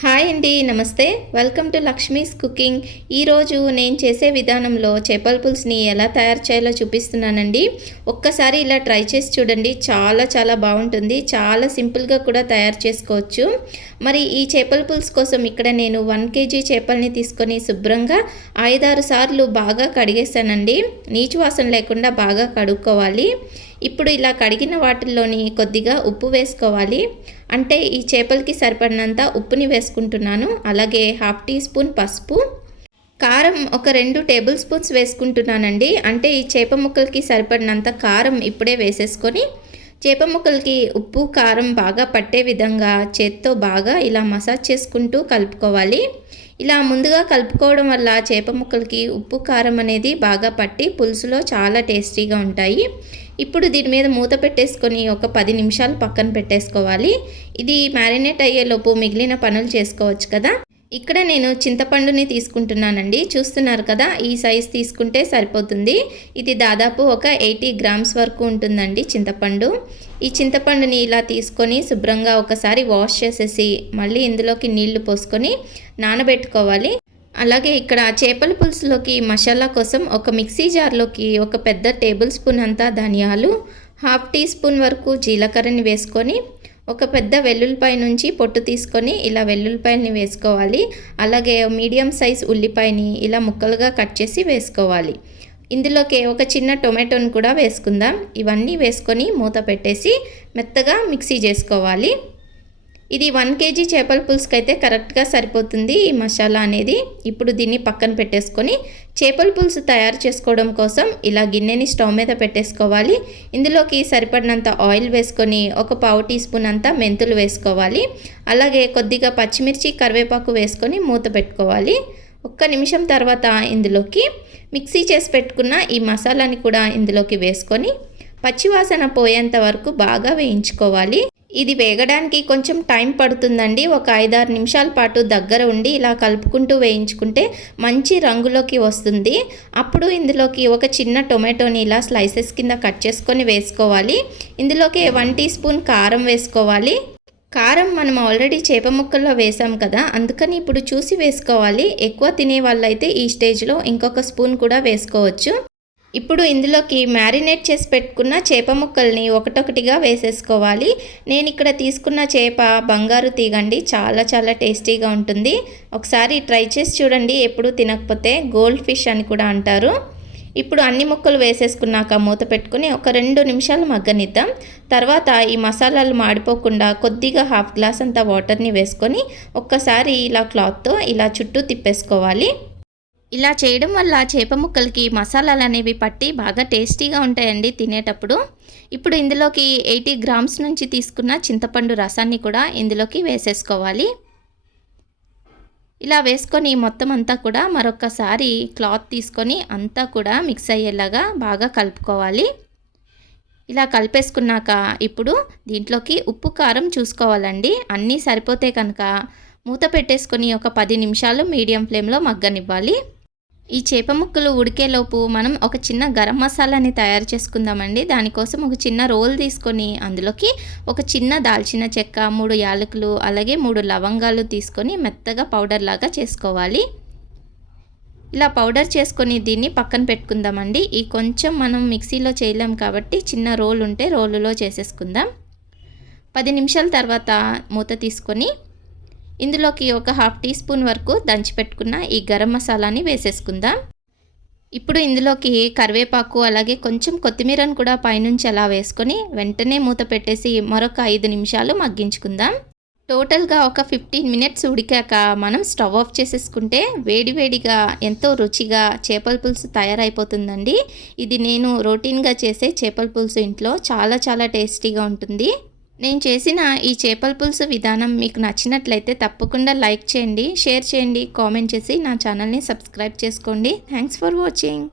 Hi అండి నమస్తే. Welcome to Lakshmi's cooking ఈరోజు నేను చేసే విధానంలో చేపల పులుసుని ఎలా తయారు చేయాలో చూపిస్తున్నానండి. ఒక్కసారి ఇలా ట్రై చేసి చూడండి. చాలా చాలా బాగుంటుంది. చాలా సింపుల్గా కూడా తయారు చేసుకోవచ్చు. మరి ఈ చేపల పులుసు కోసం ఇక్కడ నేను వన్ కేజీ చేపల్ని తీసుకొని శుభ్రంగా ఐదారు సార్లు బాగా కడిగేసానండి నీచు వాసన లేకుండా బాగా కడుక్కోవాలి. ఇప్పుడు ఇలా కడిగిన వాటిల్లోని కొద్దిగా ఉప్పు వేసుకోవాలి. అంటే ఈ చేపలకి సరిపడినంత ఉప్పుని వేసుకుంటున్నాను. అలాగే హాఫ్ టీ స్పూన్ పసుపు. కారం ఒక రెండు టేబుల్ స్పూన్స్ వేసుకుంటున్నానండి. అంటే ఈ చేప ముక్కలకి సరిపడినంత కారం ఇప్పుడే వేసేసుకొని చేప ముక్కలకి ఉప్పు కారం బాగా పట్టే విధంగా చేత్తో బాగా ఇలా మసాజ్ చేసుకుంటూ కలుపుకోవాలి. ఇలా ముందుగా కలుపుకోవడం వల్ల చేప ముక్కలకి ఉప్పు కారం అనేది బాగా పట్టి పులుసులో చాలా టేస్టీగా ఉంటాయి. ఇప్పుడు దీని మీద మూత పెట్టేసుకొని ఒక పది నిమిషాలు పక్కన పెట్టేసుకోవాలి. ఇది మ్యారినేట్ అయ్యేలోపు మిగిలిన పనులు చేసుకోవచ్చు కదా. ఇక్కడ నేను చింతపండుని తీసుకుంటున్నానండి. చూస్తున్నారు కదా ఈ సైజ్ తీసుకుంటే సరిపోతుంది. ఇది దాదాపు ఒక ఎయిటీ గ్రామ్స్ వరకు ఉంటుందండి చింతపండు. ఈ చింతపండుని ఇలా తీసుకొని శుభ్రంగా ఒకసారి వాష్ చేసేసి మళ్ళీ ఇందులోకి నీళ్ళు పోసుకొని నానబెట్టుకోవాలి. అలాగే ఇక్కడ చేపల పులుసులోకి మసాలా కోసం ఒక మిక్సీ జార్లోకి ఒక పెద్ద టేబుల్ స్పూన్ అంతా ధనియాలు హాఫ్ టీ స్పూన్ వరకు జీలకర్రని వేసుకొని ఒక పెద్ద వెల్లుల్లిపాయ నుంచి పొట్టు తీసుకొని ఇలా వెల్లుల్లిపాయని వేసుకోవాలి. అలాగే మీడియం సైజ్ ఉల్లిపాయని ఇలా ముక్కలుగా కట్ చేసి వేసుకోవాలి. ఇందులోకి ఒక చిన్న టొమాటోని కూడా వేసుకుందాం. ఇవన్నీ వేసుకొని మూత పెట్టేసి మెత్తగా మిక్సీ చేసుకోవాలి. ఇది వన్ కేజీ చేపల పులుసుకి అయితే కరెక్ట్గా సరిపోతుంది ఈ మసాలా అనేది. ఇప్పుడు దీన్ని పక్కన పెట్టేసుకొని చేపల పులుసు తయారు చేసుకోవడం కోసం ఇలా గిన్నెని స్టవ్ మీద పెట్టేసుకోవాలి. ఇందులోకి సరిపడినంత ఆయిల్ వేసుకొని ఒక పావు టీ స్పూన్ అంతా మెంతులు వేసుకోవాలి. అలాగే కొద్దిగా పచ్చిమిర్చి కరివేపాకు వేసుకొని మూత పెట్టుకోవాలి. ఒక్క నిమిషం తర్వాత ఇందులోకి మిక్సీ చేసి పెట్టుకున్న ఈ మసాలాని కూడా ఇందులోకి వేసుకొని పచ్చివాసన పోయేంత వరకు బాగా వేయించుకోవాలి. ఇది వేగడానికి కొంచెం టైం పడుతుందండి. ఒక ఐదారు నిమిషాల పాటు దగ్గర ఉండి ఇలా కలుపుకుంటూ వేయించుకుంటే మంచి రంగులోకి వస్తుంది. అప్పుడు ఇందులోకి ఒక చిన్న టొమాటోని ఇలా స్లైసెస్ కింద కట్ చేసుకొని వేసుకోవాలి. ఇందులోకి వన్ టీ స్పూన్ కారం వేసుకోవాలి. కారం మనం ఆల్రెడీ చేప ముక్కల్లో వేసాం కదా అందుకని ఇప్పుడు చూసి వేసుకోవాలి. ఎక్కువ తినే వాళ్ళైతే ఈ స్టేజ్లో ఇంకొక స్పూన్ కూడా వేసుకోవచ్చు. ఇప్పుడు ఇందులోకి మ్యారినేట్ చేసి పెట్టుకున్న చేప ముక్కల్ని ఒకటొకటిగా వేసేసుకోవాలి. నేను ఇక్కడ తీసుకున్న చేప బంగారు తీగండి చాలా చాలా టేస్టీగా ఉంటుంది. ఒకసారి ట్రై చేసి చూడండి ఎప్పుడు తినకపోతే గోల్డ్ ఫిష్ అని కూడా అంటారు. ఇప్పుడు అన్ని ముక్కలు వేసేసుకున్నాక మూత పెట్టుకుని ఒక రెండు నిమిషాలు మగ్గనిద్దాం. తర్వాత ఈ మసాలాలు మాడిపోకుండా కొద్దిగా హాఫ్ గ్లాస్ అంత వాటర్ని వేసుకొని ఒక్కసారి ఇలా క్లాత్తో ఇలా చుట్టూ తిప్పేసుకోవాలి. ఇలా చేయడం వల్ల చేప ముక్కలకి మసాలాలు అనేవి పట్టి బాగా టేస్టీగా ఉంటాయండి తినేటప్పుడు. ఇప్పుడు ఇందులోకి ఎయిటీ గ్రామ్స్ నుంచి తీసుకున్న చింతపండు రసాన్ని కూడా ఇందులోకి వేసేసుకోవాలి. ఇలా వేసుకొని మొత్తం అంతా కూడా మరొకసారి క్లాత్ తీసుకొని అంతా కూడా మిక్స్ అయ్యేలాగా బాగా కలుపుకోవాలి. ఇలా కలిపేసుకున్నాక ఇప్పుడు దీంట్లోకి ఉప్పు కారం చూసుకోవాలండి. అన్నీ సరిపోతే కనుక మూత పెట్టేసుకొని ఒక పది నిమిషాలు మీడియం ఫ్లేమ్లో మగ్గనివ్వాలి. ఈ చేప ముక్కలు ఉడికేలోపు మనం ఒక చిన్న గరం మసాలాని తయారు చేసుకుందామండి. దానికోసం ఒక చిన్న రోల్ తీసుకొని అందులోకి ఒక చిన్న దాల్చిన చెక్క మూడు యాలకులు అలాగే మూడు లవంగాలు తీసుకొని మెత్తగా పౌడర్ లాగా చేసుకోవాలి. ఇలా పౌడర్ చేసుకొని దీన్ని పక్కన పెట్టుకుందామండి. ఈ కొంచెం మనం మిక్సీలో చేయలేం కాబట్టి చిన్న రోల్ ఉంటే రోలులో చేసేసుకుందాం. పది నిమిషాల తర్వాత మూత తీసుకొని ఇందులోకి ఒక హాఫ్ టీ స్పూన్ వరకు దంచిపెట్టుకున్న ఈ గరం మసాలాని వేసేసుకుందాం. ఇప్పుడు ఇందులోకి కరివేపాకు అలాగే కొంచెం కొత్తిమీరను కూడా పైనుంచి అలా వేసుకొని వెంటనే మూత పెట్టేసి మరొక ఐదు నిమిషాలు మగ్గించుకుందాం. టోటల్గా ఒక ఫిఫ్టీన్ మినిట్స్ ఉడికాక మనం స్టవ్ ఆఫ్ చేసేసుకుంటే వేడివేడిగా ఎంతో రుచిగా చేపల పులుసు తయారైపోతుందండి. ఇది నేను రొటీన్గా చేసే చేపల పులుసు ఇంట్లో చాలా చాలా టేస్టీగా ఉంటుంది. నేను చేసిన ఈ చేపల పులుసు విధానం మీకు నచ్చినట్లయితే తప్పకుండా లైక్ చేయండి షేర్ చేయండి కామెంట్ చేసి నా ఛానల్ని సబ్స్క్రైబ్ చేసుకోండి. Thanks for watching